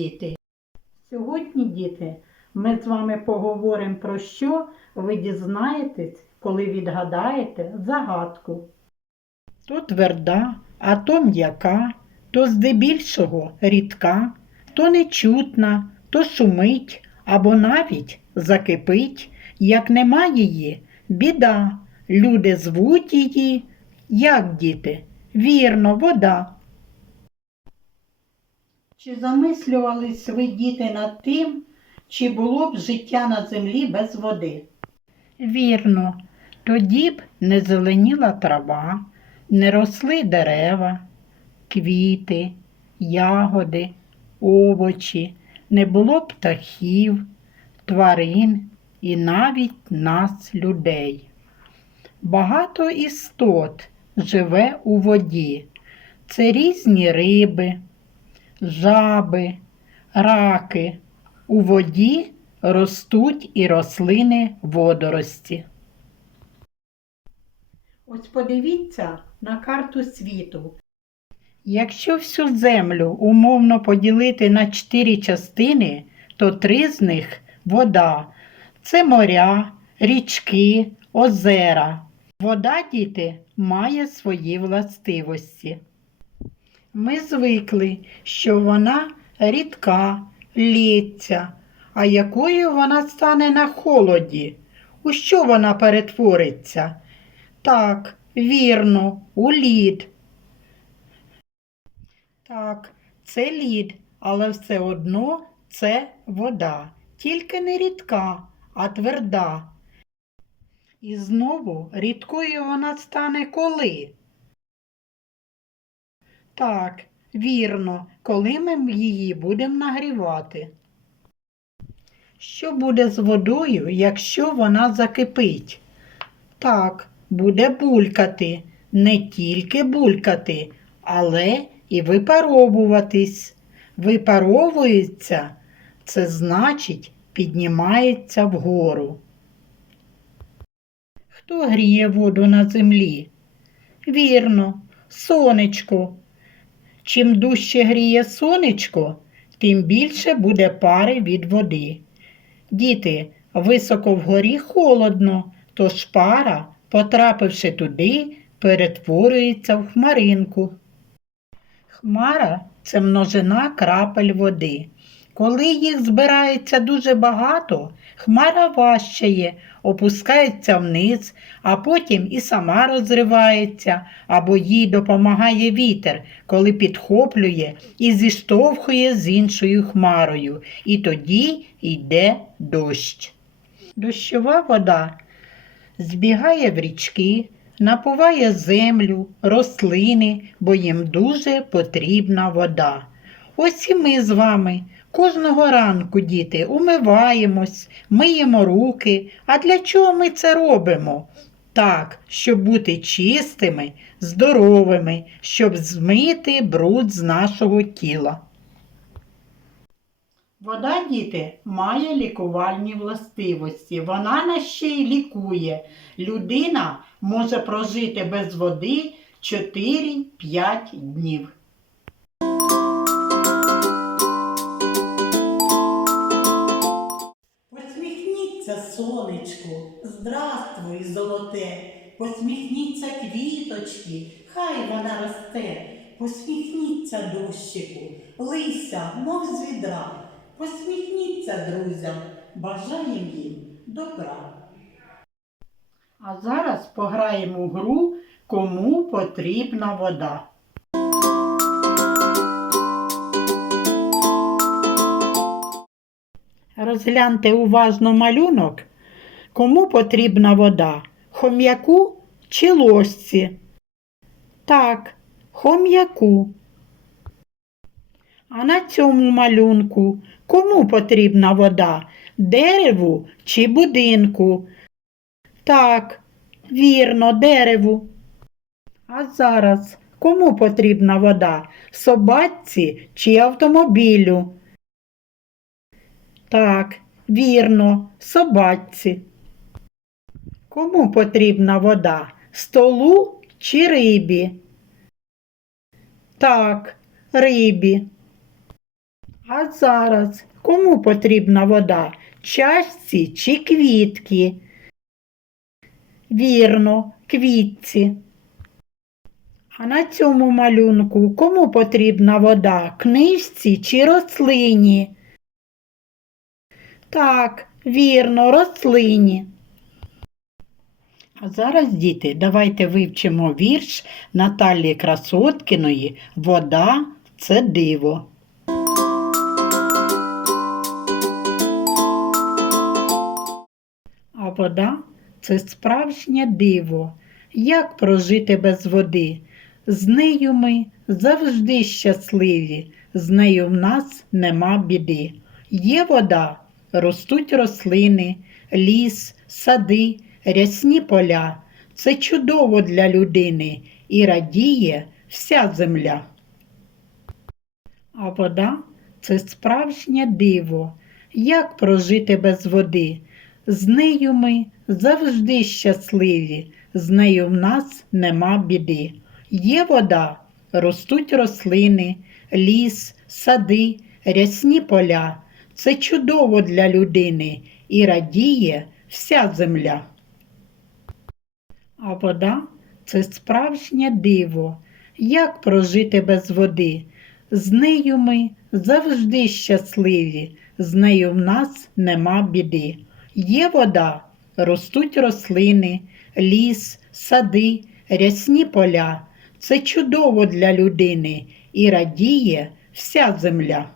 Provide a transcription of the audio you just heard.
діти. Сьогодні, діти, ми з вами поговоримо про що ви дізнаєтесь, коли відгадаєте загадку. То тверда, а то м'яка, то здебільшого рідка, то нечутна, то шумить або навіть закипить. Як нема її, біда. Люди звуть її, як діти? Вірно, вода. Чи замислювались ви, діти, над тим, чи було б життя на землі без води? Вірно, тоді б не зеленіла трава, не росли дерева, квіти, ягоди, овочі, не було птахів, тварин і навіть нас, людей. Багато істот живе у воді. Це різні риби, жаби, раки. У воді ростуть і рослини водорості. Ось подивіться на карту світу. Якщо всю землю умовно поділити на чотири частини, то три з них вода. Це моря, річки, озера. Вода, діти, має свої властивості. Ми звикли, що вона рідка, лється, а якою вона стане на холоді? У що вона перетвориться? Так, вірно, у лід. Так, це лід, але все одно це вода, тільки не рідка, а тверда. І знову рідкою вона стане коли? Так, вірно, коли ми її будемо нагрівати. Що буде з водою, якщо вона закипить? Так, буде булькати, не тільки булькати, але і випаровуватись. Випаровується, це значить піднімається вгору. Хто гріє воду на землі? Вірно, сонечко. Чим дужче гріє сонечко, тим більше буде пари від води. Діти, високо вгорі холодно, тож пара, потрапивши туди, перетворюється в хмаринку. Хмара це множина крапель води. Коли їх збирається дуже багато, хмара важчає, опускається вниз, а потім і сама розривається, або їй допомагає вітер, коли підхоплює і зіштовхує з іншою хмарою, і тоді йде дощ. Дощова вода збігає в річки, напуває землю, рослини, бо їм дуже потрібна вода. Ось і ми з вами кожного ранку, діти, умиваємось, миємо руки. А для чого ми це робимо? Так, щоб бути чистими, здоровими, щоб змити бруд з нашого тіла. Вода, діти, має лікувальні властивості. Вона нас ще й лікує. Людина може прожити без води 4-5 днів. Золоте, посміхніться квіточки, хай вона росте, посміхніться дощику, лися, мов з відра, посміхніться друзям, бажаєм їм добра. А зараз пограємо в гру, кому потрібна вода. Розгляньте уважно малюнок, кому потрібна вода, хом'яку чи ложці? Так, хом'яку. А на цьому малюнку кому потрібна вода? Дереву чи будинку? Так, вірно, дереву. А зараз кому потрібна вода? Собаці чи автомобілю? Так, вірно, собаці. Кому потрібна вода? Столу чи рибі? Так, рибі. А зараз кому потрібна вода? Чашці чи квітки? Вірно, квітці. А на цьому малюнку кому потрібна вода? Книжці чи рослині? Так, вірно, рослині. А зараз, діти, давайте вивчимо вірш Наталії Красоткіної Вода це диво. А вода це справжнє диво. Як прожити без води? З нею ми завжди щасливі, з нею в нас нема біди. Є вода, ростуть рослини, ліс, сади, рясні поля. Це чудово для людини і радіє вся земля. А вода це справжнє диво. Як прожити без води? З нею ми завжди щасливі, з нею в нас нема біди. Є вода, ростуть рослини, ліс, сади, рясні поля. Це чудово для людини і радіє вся земля. А вода це справжнє диво. Як прожити без води? З нею ми завжди щасливі, з нею в нас нема біди. Є вода, ростуть рослини, ліс, сади, рясні поля. Це чудово для людини і радіє вся земля.